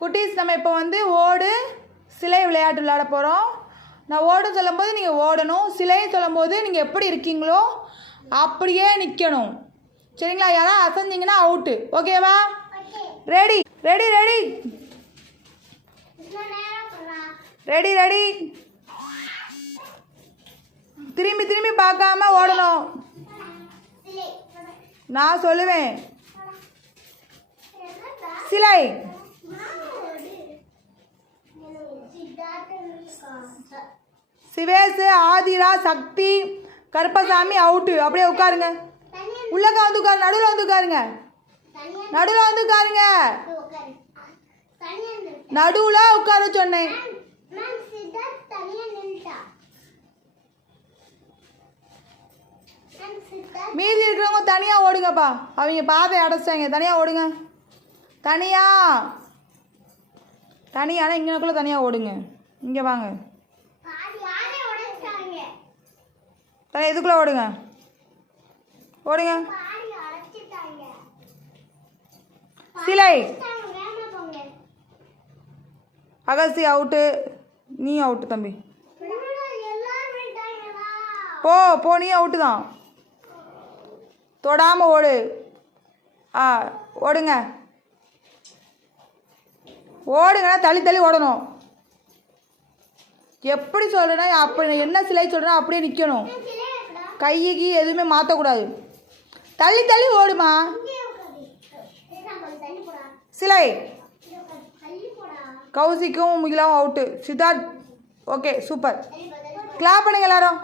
குட்டீஸ் நம்ம இப்போ வந்து ஓடு சிலை விளையாட்டு விளையாட போகிறோம். நான் ஓடு சொல்லும்போது நீங்கள் ஓடணும், சிலைன்னு சொல்லும்போது நீங்கள் எப்படி இருக்கீங்களோ அப்படியே நிற்கணும். சரிங்களா? யாராவது அசைஞ்சிங்கன்னா அவுட்டு. ஓகேவா? Ready ready ready ready ready. திரும்பி திரும்பி பார்க்காம ஓடணும். நான் சொல்லுவேன் சிலை. சிவேஷ், ஆதிரா, சக்தி, கருப்பசாமி அவுட்டு. அப்படியே உட்காருங்க. உள்ளக்க வந்து உட்காரு. நடுவில் வந்து உட்காருங்க. நடுவில் வந்து உட்காருங்க. நடுவில் உட்கார சொன்னேன். மீதி இருக்கிறவங்க தனியாக ஓடுங்கப்பா. அவங்க பாதை அடைச்சாங்க. தனியாக ஓடுங்க. தனியான இங்கனக்குள்ளே தனியாக ஓடுங்க. இங்கே வாங்க. தனியாக இதுக்குள்ளே ஓடுங்க. ஓடுங்க. சிலை. அகசி அவுட்டு. நீ அவுட்டு தம்பி. போ போ, நீ அவுட்டு தான். தொடாமல் ஓடு. ஓடுங்க. ஓடுங்கன்னா தள்ளி தள்ளி ஓடணும். எப்படி சொல்கிறேன்னா அப்படி என்ன சிலை சொல்கிறேன்னா அப்படியே நிற்கணும். கைக்கு எதுவுமே மாற்றக்கூடாது. தள்ளி தள்ளி ஓடுமா. சிலை. கௌசிக்கும் முகிலாவும் out. Siddharth okay super. Clap பண்ணுங்க எல்லாரும்.